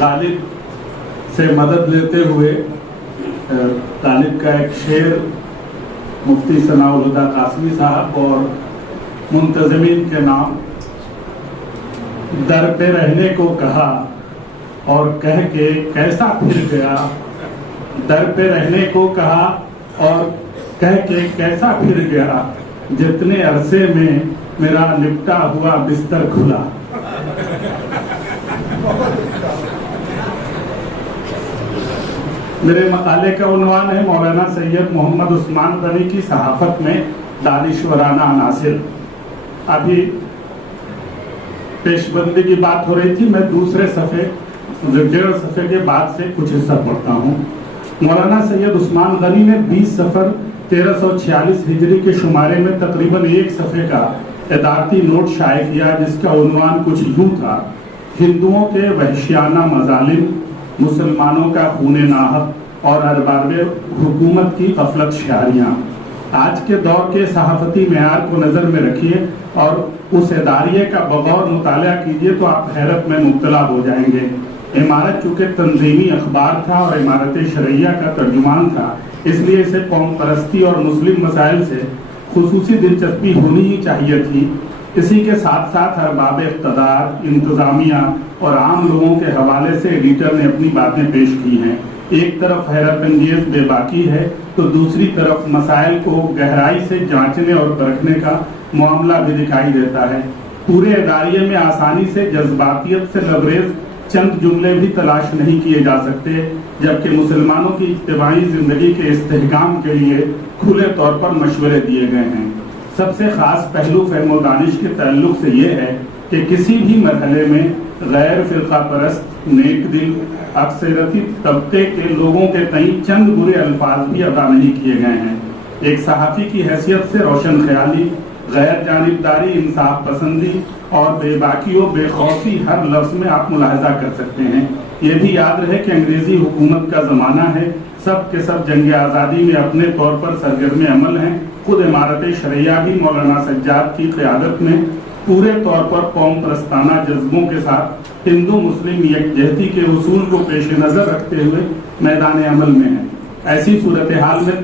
غالب سے مدد لیتے ہوئے غالب کا ایک شعر مفتی ثناء الہدیٰ قاسمی صاحب اور منتظمین کے نام: در پہ رہنے کو کہا اور کہہ کے کیسا پھر گیا، در پہ رہنے کو کہا اور کہہ کے کیسا پھر گیا، جتنے عرصے میں میرا لپٹا ہوا بستر کھلا۔ میرے مقالے کا عنوان ہے مولانا سید محمد عثمان غنی کی صحافت میں دانشورانہ عناصر۔ ابھی پیش بندی کی بات ہو رہی تھی، میں دوسرے صفحے 1.5 صفحے کے بعد سے کچھ حصہ پڑھتا ہوں۔ مولانا سید عثمان غنی نے 20 صفر 1346 ہجری کے شمارے میں تقریباً 1 صفحے کا ادارتی نوٹ شائع کیا، جس کا عنوان کچھ یوں تھا: ہندوؤں کے وحشیانہ مظالم، مسلمانوں کا خون ناحق اور ارباب حکومت کی غفلت شعاریاں۔ آج کے دور کے صحافتی معیار کو نظر میں رکھیے اور اس اداریے کا بغور مطالعہ کیجیے تو آپ حیرت میں مبتلا ہو جائیں گے۔ عمارت چونکہ تنظیمی اخبار تھا اور عمارت شرعیہ کا ترجمان تھا، اس لیے اسے قوم پرستی اور مسلم مسائل سے خصوصی دلچسپی ہونی ہی چاہیے تھی۔ اسی کے ساتھ ساتھ ارباب اقتدار، انتظامیہ اور عام لوگوں کے حوالے سے ایڈیٹر نے اپنی باتیں پیش کی ہیں۔ ایک طرف حیرت انگیز بے باکی ہے تو دوسری طرف مسائل کو گہرائی سے جانچنے اور پرکھنے کا معاملہ بھی دکھائی دیتا ہے۔ پورے اداریے میں آسانی سے جذباتیت سے لبریز چند جملے بھی تلاش نہیں کیے جا سکتے، جبکہ مسلمانوں کی اجتماعی زندگی کے استحکام کے لیے کھلے طور پر مشورے دیے گئے ہیں۔ سب سے خاص پہلو فہم و دانش کے تعلق سے یہ ہے کہ کسی بھی مرحلے میں غیر فرقہ پرست، نیک دل، اکثریتی طبقے کے لوگوں کے تئیں چند برے الفاظ بھی ادا نہیں کیے گئے ہیں۔ ایک صحافی کی حیثیت سے روشن خیالی، غیر جانبداری، انصاف پسندی اور بے باکی و بے خوفی ہر لفظ میں آپ ملاحظہ کر سکتے ہیں۔ یہ بھی یاد رہے کہ انگریزی حکومت کا زمانہ ہے، سب کے سب جنگ آزادی میں اپنے طور پر سرگرم عمل ہیں۔ خود عمارت شرعیہ بھی مولانا سجاد کی قیادت میں پورے طور پر قوم پرستانہ جذبوں کے ساتھ ہندو مسلم یکجہتی کے اصول کو پیش نظر رکھتے ہوئے میدان عمل میں ہے۔ ایسی صورتحال میں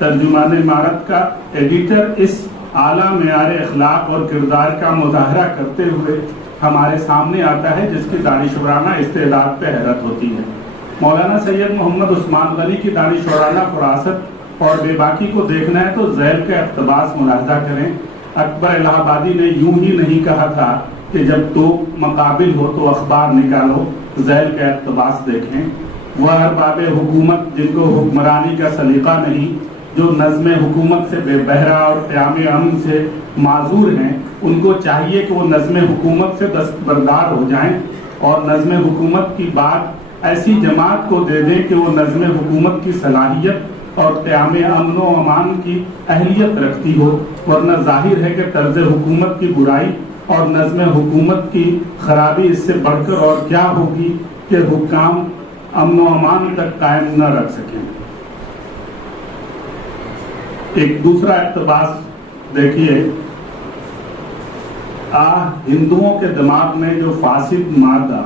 ترجمان عمارت کا ایڈیٹر اس اعلیٰ معیار اخلاق اور کردار کا مظاہرہ کرتے ہوئے ہمارے سامنے آتا ہے، جس کی دانشورانہ استعداد پہ حیرت ہوتی ہے۔ مولانا سید محمد عثمان غنی کی دانشورانہ فراست اور بے باکی کو دیکھنا ہے تو ذیل کا اقتباس ملاحظہ کریں۔ اکبر الہ آبادی نے یوں ہی نہیں کہا تھا کہ جب تو مقابل ہو تو اخبار نکالو، ذیل کا اقتباس دیکھیں۔ وہ ارباب حکومت جن کو حکمرانی کا سلیقہ نہیں، جو نظم حکومت سے بے بہرا اور قیام امن سے معذور ہیں، ان کو چاہیے کہ وہ نظم حکومت سے دستبردار ہو جائیں اور نظم حکومت کی بات ایسی جماعت کو دے دیں کہ وہ نظم حکومت کی صلاحیت اور قیام امن و امان کی اہلیت رکھتی ہو، ورنہ ظاہر ہے کہ طرز حکومت کی برائی اور نظم حکومت کی خرابی اس سے بڑھ کر اور کیا ہوگی کہ حکام امن و امان تک قائم نہ رکھ سکیں۔ ایک دوسرا اقتباس دیکھیے: ہندوؤں کے دماغ میں جو فاسد مادہ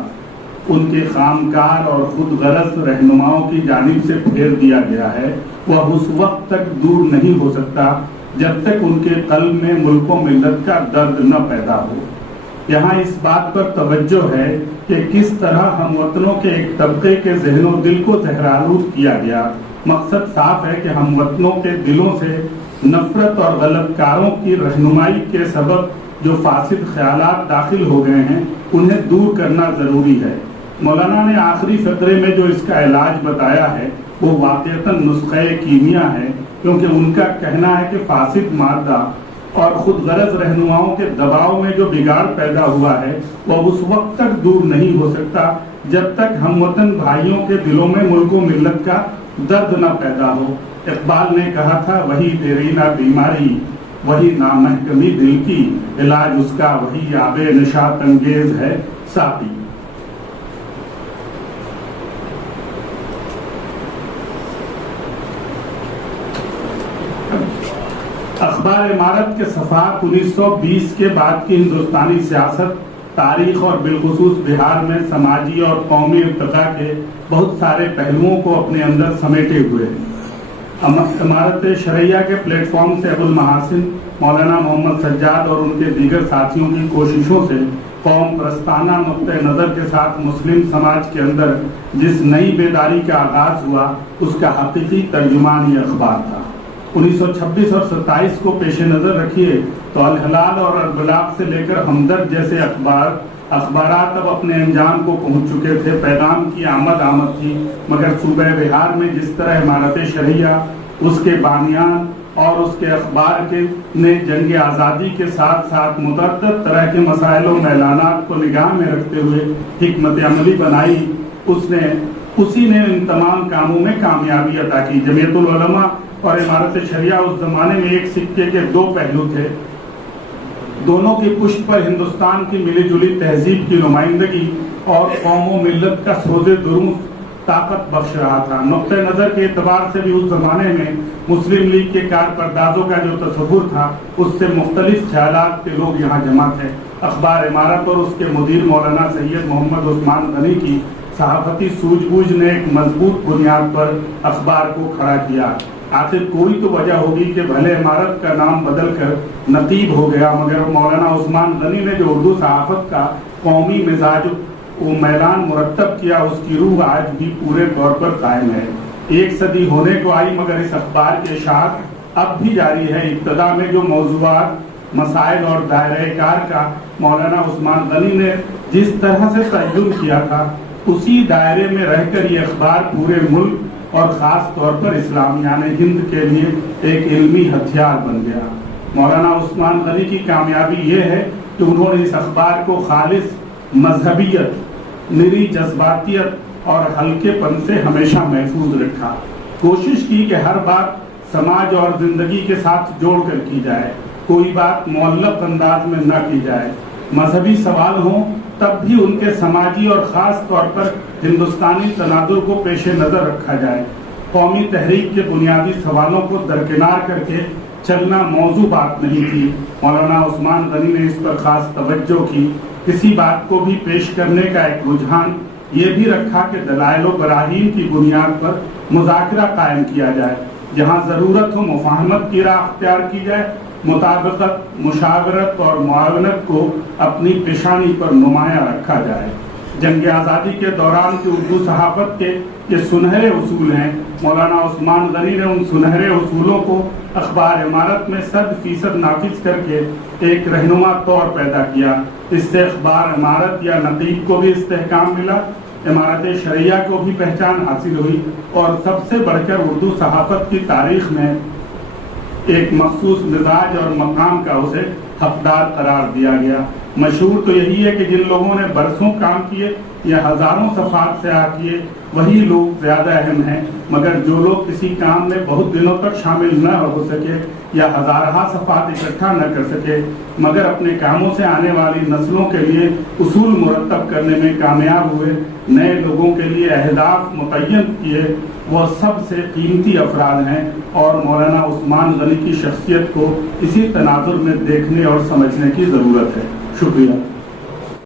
ان کے خامکار اور خود غرض رہنماؤں کی جانب سے پھیر دیا گیا ہے، وہ اس وقت تک دور نہیں ہو سکتا جب تک ان کے قلب میں ملک و ملت کا درد نہ پیدا ہو۔ یہاں اس بات پر توجہ ہے کہ کس طرح ہم وطنوں کے ایک طبقے کے ذہن و دل کو زہرآلود کیا گیا۔ مقصد صاف ہے کہ ہم وطنوں کے دلوں سے نفرت اور غلط کاروں کی رہنمائی کے سبب جو فاسد خیالات داخل ہو گئے ہیں، انہیں دور کرنا ضروری ہے۔ مولانا نے آخری فقرے میں جو اس کا علاج بتایا ہے وہ واقعتاً نسخہ کیمیا ہے، کیونکہ ان کا کہنا ہے کہ فاسد مادہ اور خود غرض رہنماؤں کے دباؤ میں جو بگاڑ پیدا ہوا ہے وہ اس وقت تک دور نہیں ہو سکتا جب تک ہم وطن بھائیوں کے دلوں میں ملک و ملت کا درد نہ پیدا ہو۔ اقبال نے کہا تھا، وہی دیرینہ بیماری وہی نامحکمی دل کی، علاج اس کا وہی آب نشاط انگیز ہے ساقی۔ اخبار عمارت کے صفحات 1920 کے بعد کی ہندوستانی سیاست تاریخ اور بالخصوص بہار میں سماجی اور قومی ارتقاء کے بہت سارے پہلوؤں کو اپنے اندر سمیٹے ہوئے ہیں۔ امارت شرعیہ کے پلیٹ فارم سے ابو المحاسن مولانا محمد سجاد اور ان کے دیگر ساتھیوں کی کوششوں سے قوم پرستانہ نقطۂ نظر کے ساتھ مسلم سماج کے اندر جس نئی بیداری کا آغاز ہوا اس کا حقیقی ترجمان یہ اخبار تھا۔ 1926 اور 27 کو پیش نظر رکھیے تو الہلال اور البلاغ سے لے کر ہمدرد جیسے اخبارات اب اپنے انجام کو پہنچ چکے تھے، پیغام کی آمد تھی، مگر صوبہ بہار میں جس طرح امارت شرعیہ، اس کے بانیان اور اس کے اخبار نے جنگ آزادی کے ساتھ ساتھ متعدد طرح کے مسائل و میلانات کو نگاہ میں رکھتے ہوئے حکمت عملی بنائی، اسی نے ان تمام کاموں میں کامیابی عطا کی۔ جمعیت العلماء اور امارت شرعیہ اس زمانے میں ایک سکے کے دو پہلو تھے، دونوں کی پشت پر ہندوستان کی ملی جلی تہذیب کی نمائندگی اور قوم و ملت کا سوز دروس طاقت بخش رہا تھا۔ نقطہ نظر کے اعتبار سے بھی اس زمانے میں مسلم لیگ کے کارپردازوں کا جو تصور تھا اس سے مختلف خیالات کے لوگ یہاں جمع تھے۔ اخبار امارت اور اس کے مدیر مولانا سید محمد عثمان غنی کی صحافتی سوجھ بوجھ نے ایک مضبوط بنیاد پر اخبار کو کھڑا کیا۔ آخر کوئی تو وجہ ہوگی کہ بھلے امارت کا نام بدل کر نقیب ہو گیا، مگر مولانا عثمان غنی نے جو اردو صحافت کا قومی مزاج وہ میدان مرتب کیا، اس کی روح آج بھی پورے طور پر قائم ہے۔ ایک صدی ہونے کو آئی مگر اس اخبار کی اشاعت اب بھی جاری ہے۔ ابتدا میں جو موضوعات، مسائل اور دائرہ کار کا مولانا عثمان غنی نے جس طرح سے تعین کیا تھا، اسی دائرے میں رہ کر یہ اخبار پورے ملک اور خاص طور پر اسلام یعنی ہند کے لیے ایک علمی ہتھیار بن گیا۔ مولانا عثمان غنی کی کامیابی یہ ہے کہ انہوں نے اس اخبار کو خالص مذہبیت، نری جذباتیت اور ہلکے پن سے ہمیشہ محفوظ رکھا۔ کوشش کی کہ ہر بات سماج اور زندگی کے ساتھ جوڑ کر کی جائے، کوئی بات معلق انداز میں نہ کی جائے۔ مذہبی سوال ہوں تب بھی ان کے سماجی اور خاص طور پر ہندوستانی تناظر کو پیش نظر رکھا جائے۔ قومی تحریک کے بنیادی سوالوں کو درکنار کر کے چلنا موضوع بات نہیں تھی۔ مولانا عثمان غنی نے اس پر خاص توجہ کی۔ کسی بات کو بھی پیش کرنے کا ایک رجحان یہ بھی رکھا کہ دلائل و براہین کی بنیاد پر مذاکرہ قائم کیا جائے، جہاں ضرورت ہو مفاہمت کی راہ اختیار کی جائے، مطابقت، مشاورت اور معاونت کو اپنی پیشانی پر نمایاں رکھا جائے۔ جنگ آزادی کے دوران کی اردو صحافت کے یہ سنہرے اصول ہیں۔ مولانا عثمان غنی نے ان سنہرے اصولوں کو اخبار امارت میں 100% نافذ کر کے ایک رہنما طور پیدا کیا۔ اس سے اخبار امارت یا نقیب کو بھی استحکام ملا، امارت شرعیہ کو بھی پہچان حاصل ہوئی، اور سب سے بڑھ کر اردو صحافت کی تاریخ میں ایک مخصوص مزاج اور مقام کا اسے حقدار قرار دیا گیا۔ مشہور تو یہی ہے کہ جن لوگوں نے برسوں کام کیے یا ہزاروں صفحات سے کیے وہی لوگ زیادہ اہم ہیں، مگر جو لوگ کسی کام میں بہت دنوں تک شامل نہ ہو سکے یا ہزارہ صفحات اکٹھا نہ کر سکے مگر اپنے کاموں سے آنے والی نسلوں کے لیے اصول مرتب کرنے میں کامیاب ہوئے، نئے لوگوں کے لیے اہداف متعین کیے، وہ سب سے قیمتی افراد ہیں، اور مولانا عثمان غنی کی شخصیت کو اسی تناظر میں دیکھنے اور سمجھنے کی ضرورت ہے۔ شکریہ۔